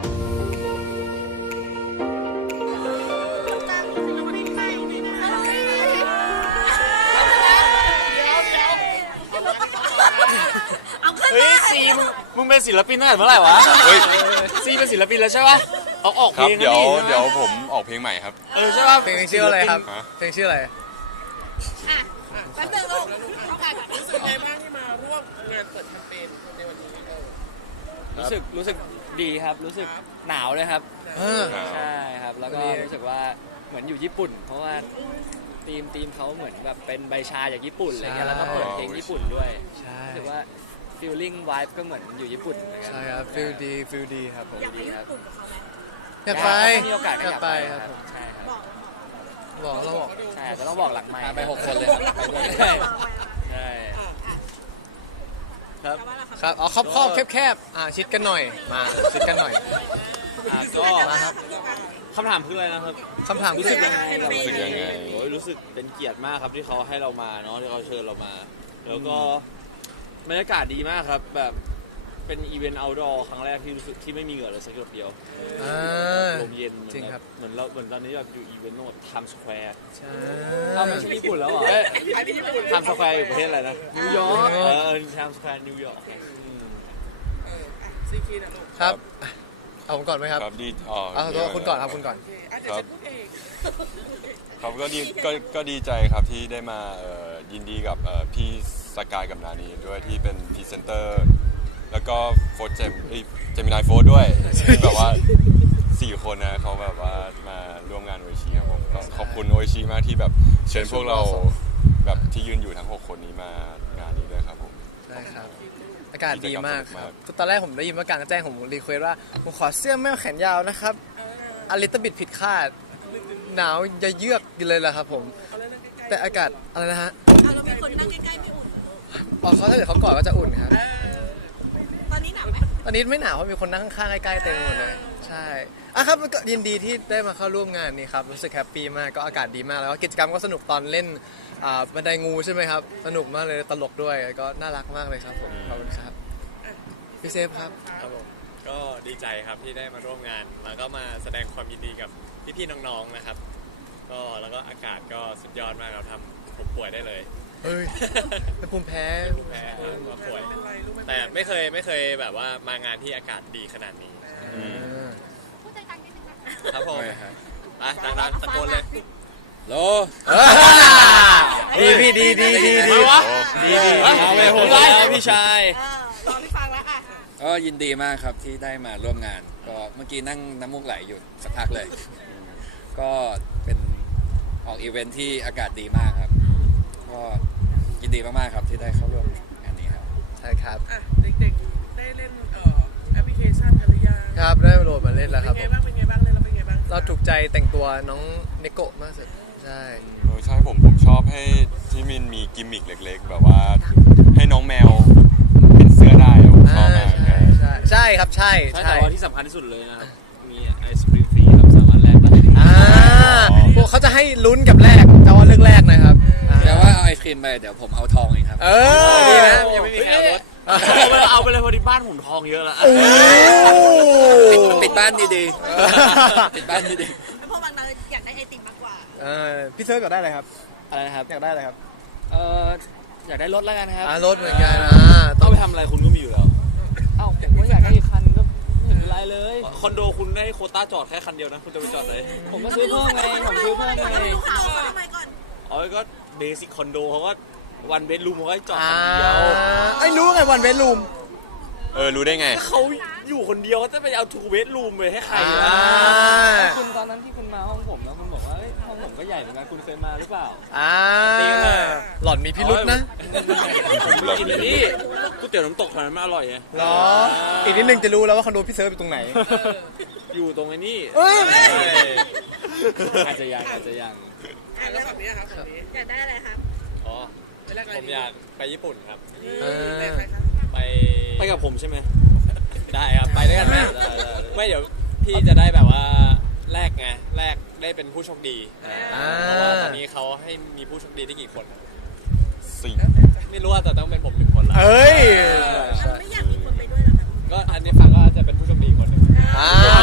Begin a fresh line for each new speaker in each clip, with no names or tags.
เฮ้ยซีมึงเป็นศิลปินตั้งแต่เมื่อไหร่วะเฮ้ยซีเป็นศิลปินแล้วใช่ปะออกเพลง
เดี๋ยวผมออกเพลงใหม่ครับ
ใช่ปะ
เพลงชื่ออะไรครับเพลงชื่ออะไร
แป๊บนึงลูก
รู้สึกไงบ้างที่มาร่วมงานเปิดแคมเปญในวันนี้
รู้สึกดีครับรู้สึกหนาวเลยครับใช่ครับแล้วก็รู้สึกว่าเหมือนอยู่ญี่ปุ่นเพราะว่าทีมเขาเหมือนแบบเป็นใบชาจากญี่ปุ่นอะไรเงี้ยแล้วก็เปิดเพลงญี่ปุ่นด้วยรู้สึกว่า feeling vibe ก็เหมือนอยู่ญี่ปุ่น
ใช่ครับฟีลดีครับผม
อยากไปญี่ปุ่นกับเขาไหม
อยากไป
มีโอกาสก็อยากไป
ครับผม
ใช่ครับ
บอก
ใช่ก็ต้องบอกหลังไมค์
ไป6 คนเลย
ใช่
ครับเอาครอบแคบชิดกันหน่อยมาชิดกันหน่อย
ก็
มาครับ
คำถามคืออะไรนะครับ
คำถาม
รู้สึกยังไง
รู้สึก
เป็นเกียรติมากครับที่เขาให้เรามาเนาะที่เขาเชิญเรามาแล้วก็บรรยากาศดีมากครับแบบเป็นอีเวนต์เอาท์ดอร์ครั้งแรกที่รู้สึกที่ไม่มีเหงื่อเลยสักหยดเดียวลมเย็น
จริงครับ
เหมือนตอนนี้แบบอยู่อีเวนต์โนดไทม์สแควร์
ใช่
ไม่ใช่ญี่ปุ่นแล้วเหรอไทม์สแควร์อยู่ประเทศอะไรนะนิวยอร์กไทม์สแควร์นิวยอร์ก
ซีคีนะลูก
ครับเอาผมก่อนไหมครับ
ครับดี
เอาตัวคุณก่อนครับคุณก่อน
ครับก็ดีใจครับที่ได้มายินดีกับพี่สกายกับนานีด้วยที่เป็นพรีเซนเตอร์แล้วก็โฟร์เจมินายโฟร์ด้วยแบบว่า4 คนนะเขาแบบว่ามาร่วมงานโออิชิครับผมก็ขอบคุณโออิชิมากที่แบบเชิญพวกเราแบบที่ยืนอยู่ทั้ง6 คนนี้มางานนี้ด้วยครับผม
ใช่ครับอากาศดีมากครับตอนแรกผมได้ยินว่ากลางแจ้งผมรีเควสว่าผมขอเสื้อแมวแขนยาวนะครับอลิตบิดผิดคาดหนาวจะเยือกอยู่เลยแหละครับผมแต่อากาศอะไรนะฮะ
เรามีคนนั่งใกล้ๆไม่อุ่น
เขาถ้าเกิดเขากอดก็จะอุ่นครับ
ตอนนี้หนาวไหม
ตอนนี้ไม่หนาวเพราะมีคนนั่งข้างๆใกล้ๆเต็มหมดเลยใช่ครับก็ยินดีที่ได้มาเข้าร่วมงานนี้ครับรู้สึกแฮปปี้มากก็อากาศดีมากแล้วก็กิจกรรมก็สนุกตอนเล่นบันไดงูใช่ไหมครับสนุกมากเลยตลกด้วยก็น่ารักมากเลยครับผมขอบคุณครับพี่เซฟครับ
ผมก็ดีใจครับที่ได้มาร่วมงานแล้วก็มาแสดงความยินดีกับพี่ๆน้องๆนะครับก็แล้วก็อากาศก็สุดยอดมากเราทำผมป่วยได้เลย
เฮ้ยเป็นภูมิแพ้
มาป่วยแต่ไม่เคยแบบว่ามางานที่อากาศดีขนาดนี้
พูดใจดังนิดนึงนะครับ
ผมไปดังๆตะโกนเลย
โล
ดีพี่ดี
วะดีเอาไปผมไล่พี่ชาย
รอพี่ฟังแล้ว
ก็ยินดีมากครับที่ได้มาร่วมงานก็เมื่อกี้นั่งน้ำมูกไหลอยู่สักพักเลยก็เป็นออกอีเวนท์ที่อากาศดีมากครับก็ยินดีมากๆครับที่ได้เข้าร่วมงานนี้ครับ
ใช่ครับ
เด็กๆได้เล่นแอปพลิเคชันกันหรือยัง
ครับได้โหลดมาเล่นแล้วครับ
เป็นไงบ้างเล่นแล้วเป็นไงบ้าง
เราถูกใจแต่งตัวน้องเนโกะมากสุดใช่
ผมชอบให้ที่มินมีกิมมิคเล็กๆแบบว่าให้น้องแมวเป็นเสื้อได้ผมชอบมาก
ใช่ครับใช่
แต่ว่าที่สำคัญที่สุดเลยนะครับมีไอศครีมฟรีครับสามารถแลกได้
พวกเขาจะให้ลุ้นกับแรกจะว่าเลือกแรกนะครับ
แต่ว่าเอาไอศครีมไปเดี๋ยวผมเอาทองเองครับ
ดีนะ
ยังไม่มีใครลดเอาไปเลยพอดีบ้านผมทองเยอะแล้วปิดบ้านดีๆปิดบ้านดี
ๆเพราะวันนั้นอยากได้ไอติมมากกว่า
พี่เซิร์ฟอยากได้อะไรครับ
อะไรนะครับ
อยากได้อะไรครับ
อยากได้รถแล้วกันครับ
รถเหมือนกัน
ต้องไปทำอะไรคุณก็มีอยู่แล้วผมก็อยากได้อีกคันก็ไม่เห็นเป็นไรเลยคอนโดคุณได้โควต้าจอดแค่คันเดียวนะคุณจะไปจอดไหนผมก็ซื้อเพิ่มไงผมซื้อเพิ่มไงก็เบสิกคอนโดเขาก็วันเบดรูมเขาก็จอดคันเดียว
รู้ไงวันเบดรูม
รู้ได้ไง
เขาอยู่คนเดียวจะไปเอาทูเบดรูมไปให้ใครคุณตอนนั้นที่คุณมาห้องผมแล้วคุณบอกว่าห้องผมก็ใหญ่เหมือนกันคุณเคยมาหรือเปล่า
หล่อนมีพิรุธนะ
กินนี่ก๋วยเตี๋ยวน้ำตกทำไมไม่อร่อยไง
หรออีกนิดนึงจะรู้แล้วว่าคอนโดพี่เซิร์ฟอยู่ตรงไหน
อยู่ตรงไอ้นี่อาจจะยัง
แล้วแบบนี้ครับ
อยากได้อะไรครับ
ผมอยากไปญี่ปุ่นครับ
ไปกับผมใช่ไหม
ได้ครับไปด้วยกันไหมไม่เดี๋ยวพี่จะได้แบบว่าแลกได้เป็นผู้โชคดีเพราะว่าตอนนี้เขาให้มีผู้โชคดีได้กี่คนไม่รู้ว่าแต่ต้องเป็นผม1 คนละ
ไม่อยากมีคนไปด้วยหรอ
ก็อันนี้ฟังว่าจะเป็นผู้โชคดีคนหนึ่ง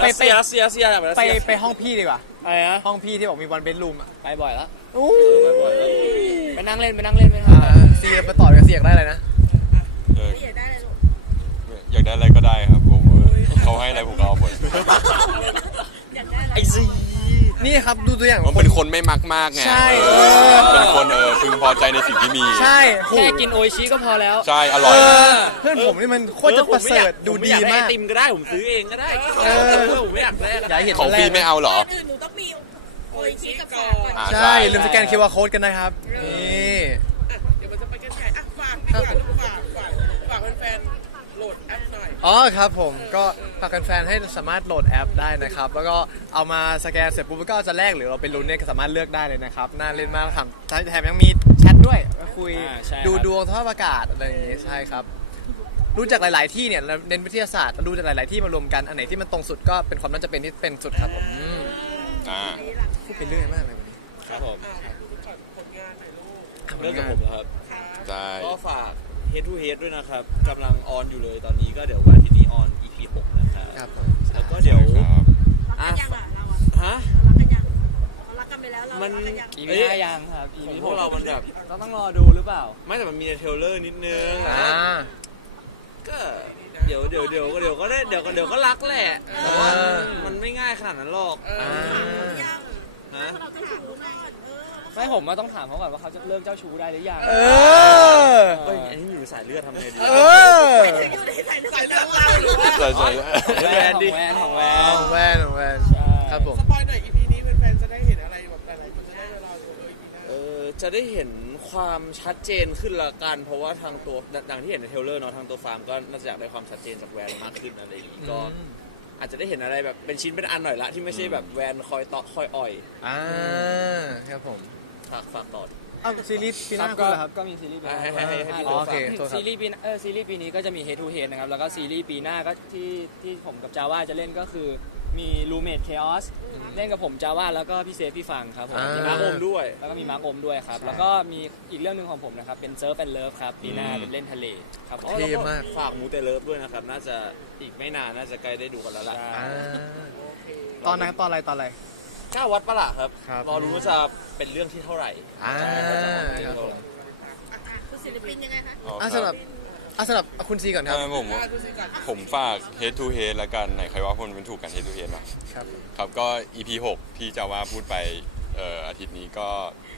รัสเซียรัสเซียรัสเซียแบบรัส
ไป
เซีย
ไปห้องพี่ดีกว่า
อะไรนะ
ห้องพี่ที่บอกมีวันเบดรูมอ่ะ
ไปบ่อยแล้ว
อู้
ไปนั่งเล่นไปนั่งเล่นไปนั่ง
อ่า
เล่น
ซีไปต่อกับเสียงได้เลยนะ
เออ
อยากได้อะไรลูก
อยากได้อะไรก็ได้ครับผมเขาให้อะไรผมก็เอาหมด
อยากได้อะไร
ไอซี
นี่ครับดูตัวอย่าง
มันเป็นคนไม่มักมากไง
ใช่
เป็นคนพึงพอใจในสิ่งที่มี
ใช่
แค่กินโออิชิก็พอแล้ว
ใช่อร่อย
เพื่อนผมนี่มันโคตรจะประเสริฐดูดีมาก
ไอติมก็ได้ผมซื้อเองก็ได้ผมไม่อยากได้
อยากเห็น
ของฟรีไม่เอาเหรอ
ก่อนอื่นหนูต้องมีโออิชิกับฝากก่อน
อ่า
ใช่ลืมสแกน QR code กันนะครับนี่
เดี๋ยวมันจะไปกันใหญ่อ่ะฝากดีกว่าลูกฝากแฟนๆโหลดแอปหน่อย
อ๋อครับผมก็ฝากแฟนๆให้สามารถโหลดแอปได้นะครับ แล้วก็เอามาสแกนเสร็จปุ๊บก็จะแลกหรือเราเป็นลุ้นเนี่ยก็สามารถเลือกได้เลยนะครับน่าเล่นมากทำแถมยังมีแชทด้วยคุย
ใช่ครับ
ดูดวงสภาพอากาศอะไรอย่างงี้ใช่ครับรู้จากหลาย ๆ ที่เนี่ยเน้นวิทยาศาสตร์ดูจากหลาย ๆ ที่มารวมกันอันไหนที่มันตรงสุดก็เป็นความน่าจะเป็นที่เป็นสุดครับผม
อ่า
พูดไปเรื่อยมากเลยวันนี้
ครับผม
ผลงานหน่อยลูก
เรื่องกับผมนะครับ
ใช่
ก็ฝาก Head to Head ด้วยนะครับกำลังออนอยู่เลยตอนนี้ก็เดี๋ยววันอาที่นี้ออน EP 6 นะครับ
ครับผม
แล้วก็เดี๋ยว
ครับ
รักกันยังอ่ะเราอ่ะ
ฮะ
เรารักกันยังเรารักกันไปแล้วเรา
มั
รั
น
กกันยัง
อีพีหน้ายังครับอี
ของ
พี
พวกเรามันแบบ
ต้องรอดูหรือเปล่า
ไม่แต่มันมีในเทรลเลอร์นิดนึง
อ่า
ก็เดี๋ยวก็ได้เดี๋ยวก็รักแหละแต่ว่ามันไม่ง่ายขนาดนั้นหรอก
อ่า
ฮะ
เราจะถามรู้หน่อย
ไม่ผมมาต้องถามเขาก่อนว่าเขาจะเลิกเจ้าชู้ได้หรือยัง
เออ
เฮ้ยอันนี้อยู่ในสายเลือดทำไงดี
เออ
อยู่ในสายเลือดเราหรือว่า
ใช่ใช่
แวนดิ
ของแวน
ของแวนของแวน
ใช่
ครับผม
สปอยหน่อย EP นี้แฟนๆจะได้เห็นอะไรแบบหลายๆคนจะได้เวลาดู EP หน้า
จะได้เห็นความชัดเจนขึ้นละกัน เพราะว่าทางตัวดังที่เห็นในเทรลเลอร์เนาะทางตัวฟาร์มก็น่าจะอยากได้ความชัดเจนจากแวนมากขึ้นอะไรอย่างนี้ก็อาจจะได้เห็นอะไรแบบเป็นชิ้นเป็นอันหน่อยละที่ไม่ใช่แบบแวนคอยเตาะคอยอ่อย
อ่าครับผม
ฝากต่อ
อ้าวซีรีส์ปีห
ครั
น้า
บ
คุณ
ก็
เหรอครับ
ก็มีซีรีส์ปีหน้า
ให้พี่
อ๋อโอเคโทษครับ
ซีรีส์ปีหน้าซีรีส์ปีนี้ก็จะมี Head to Head นะครับแล้วก็ซีรีส์ปีหน้าก็ที่ผมกับจาว่าจะเล่นก็คือมี Roommate Chaos เล่นกับผมจาว่าแล้วก็พี่เซฟพี่ฟังครับผม
อ่า
มีมาโอมด้วย
แล้วก็มีมาร์กอมด้วยครับแล้วก็มีอีกเรื่องหนึ่งของผมนะครับเป็น Surf and Love ครับปีหน้าเป็นเล่นทะเลครับ
อ๋อแล้วก็ฝากมูเตเลิฟด้วยนะครับ น่าจะอีกไม่นานน่าจะใกล้ได้ดูกันแล้วล่ะ
อ่าตอนไหนตอนอะไร
9 วัดประหลาดครับ
ครับ
รอรู้ว่าจะเป็นเรื่องที่เท่าไหร่
อ่าครับผม
คุณศิลปินยังไงคะ
อ๋อ
อ่ะ
ค
สำห
รั
รับ คุณซีก่อนครับ
ผมผมฝาก Head to Head แล้วกันไหนใครว่าคนเป็นถูกกัน Head to Head มา
ครับ
ครับก็ EP 6ที่จะว่าพูดไปอาทิตย์นี้ก็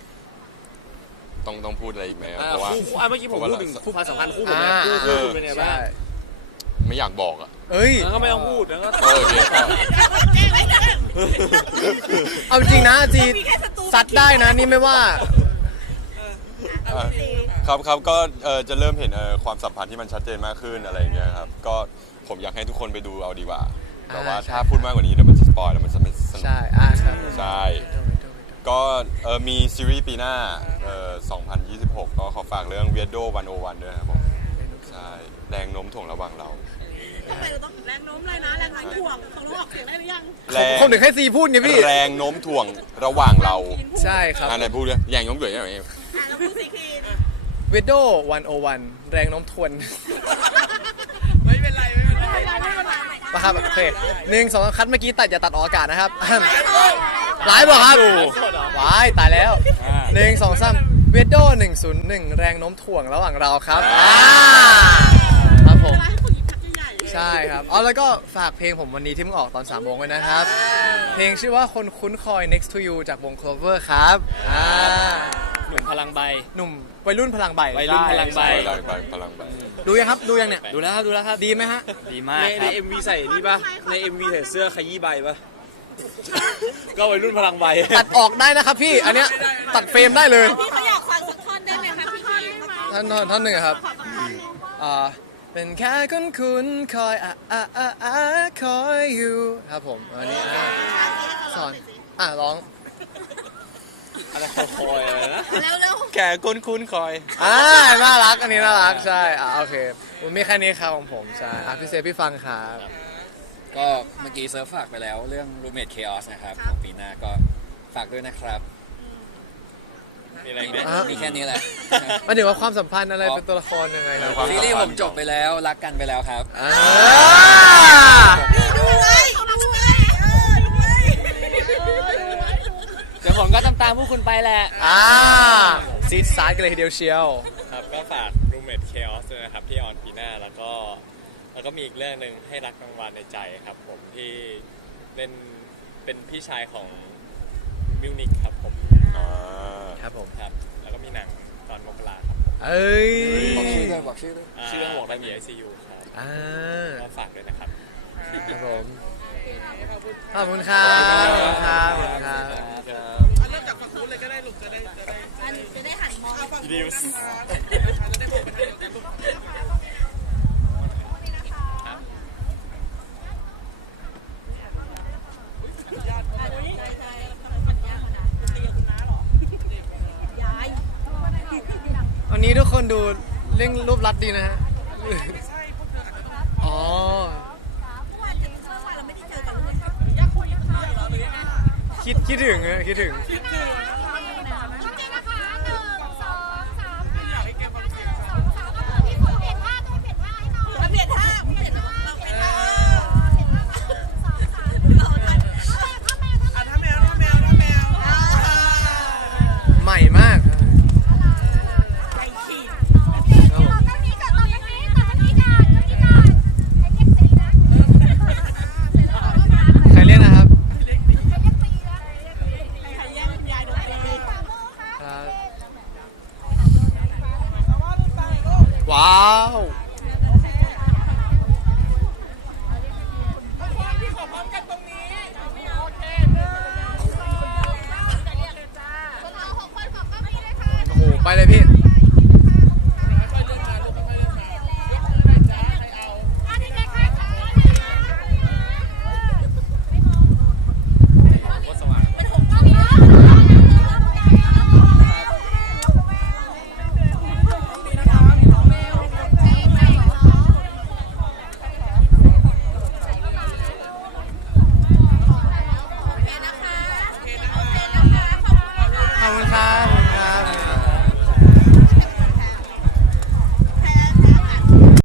ต้องพูดอะไรอีกไหมครับเพราะว่า
คู่เมื่อกี้ผมพูดถึงความสัมพันธ์คู่ผม
อ่า
นะคู่เป็นไงบ้าง
ใช่
ไม่อยากบอกอ่ะ
เอ้ย
แล้วก็ไม่ต้องพูดแล้วก็
โอเคครับ
เอาจริงนะจีซัดได้นะนี่ไม่ว่า
ครับก็จะเริ่มเห็นความสัมพันธ์ที่มันชัดเจนมากขึ้นอะไรอย่างเงี้ยครับก็ผมอยากให้ทุกคนไปดูเอาดีกว่าแต่ว่า
ใช่
ถ้าพูดมากกว่านี้เดี๋ยวมันจะสปอยแล้วมันจะไม่สนุก
ใช่ครับ
ใช่ก็มีซีรีส์ปีหน้า2026 ก็ขอฝากเรื่อง Weirdo 101 ด้วยครับผมใช่แรงโน้มถ่วงระหว่างเรา
ทำไมเราต้องแรงโน้มเลยนะแรงถ่วงของเราออกเสียงได้หรือยัง
แรง
ผมถึงให้ซีพูดไงพี่
แรงโน้มถ่วงระหว่างเรา
ใช่ครับ
อันไหนพูดเลยแรงโน้มถ่วงยังไง
เราพูดสิคีน
วิดโด101 แรงโน้มทวน
ไม่เป็นไรไม่เป็นไร
นะครับโอเค1 2คัดเมื่อกี้ตัดอย่าตัดออกอากาศนะครับไลฟ์บอกครับว้ายตายแล้ว1 2 3วิดโด101 แรงโน้มถ่วงระหว่างเราครับครับผม ใช่ครับอ๋อแล้วก็ฝากเพลงผมวันนี้ที่เพิ่งออกตอน3 โมงไว้นะครับ เพลงชื่อว่าคนคุ้นคอย next to you จากวง Clover ครับ
หนุ่มพลังใบ
หนุ่มวัยรุ่นพลังใบ
วัยรุ่นพลังใบ
พลังไป
ดูยังครับดูยังเนี่ย
ดูแล้วครับ
ดีไหมฮะ
ดีมาก
ใน
ครับ
MV ใส่นี่ป่ะใน MV ใส่เสื้อขยี้ใบป่ะก็วัยรุ่นพลังใบ
ตัดออกได้นะครับพี่อันเนี้ยตัดเฟรมได้เลย
พี่เขาอยากฟังสักท่อนได้ไหมคะพี่คีน
ท่อนหนึ่งอะครับเป็นแค่คนคุ้นคอยคอยอยู่ครับผมอันนี้สอนร้อง
อะไรคอยอะไรนะ
เร็ว
แก่คุ้นคอย
น่ารักอันนี้น่ารักใช่โอเคผมมีแค่นี้ครับของผมใช่พี่เซฟพี่ฟังครับ
ก็เมื่อกี้เซิร์ฟฝากไปแล้วเรื่อง Roommate Chaos นะครับของปีหน้าก็ฝากด้วยนะครับ
มีอะไรไหม
มีแค่นี้แหละ
หมายถึงว่าความสัมพันธ์อะไรเป็นตัวละครยังไงนะ
ซีรีส์ผมจบไปแล้วรักกันไปแล้วครับ
อ่า
ดูเลยดูเลย
ตามพวกคุณไปแหละ
ซีดซาร์กันเลยทีเดียวเชียว
ครับก็ฝาก Roommate Chaos ด้วยนะครับที่ออนปีหน้าแล้วก็มีอีกเรื่องหนึ่งให้รักกลางวันในใจครับผมที่เป็นพี่ชายของมิวนิกครับผม
ครับผม
ครับแล้วก็มีหนังตอนมกราครับผม
เอ้ย
บอกชื่อด้วยบอกชื่อด้วย
ชื่อเรื่องบอกได้มี ICU ครับ
อ่า
ก็ฝากด้วยนะครับ
ครับผม ขอบคุณครับขอบคุณครับขอบคุณครับ
เอาเริ่มจากฝั่งนู้นเลยก็ได้ลูกจะได้
อันจะได้หันมอง
เอาฝั่ง
ดิ
นู้
วน ส์
นะคะจะได้มองเป็นทางเดียวกันลูก
วันนี้ทุกคนดูเร่งรูปรัดดีนะฮะ อ๋อ คิดถึงอะคิดถึง
เปลี่ยนท่าเปลี่ยนท่า
ถ้าแมว
ใหม่มากใครเรียกนะครับครับว้าว โอ้โห ไปเลยพี่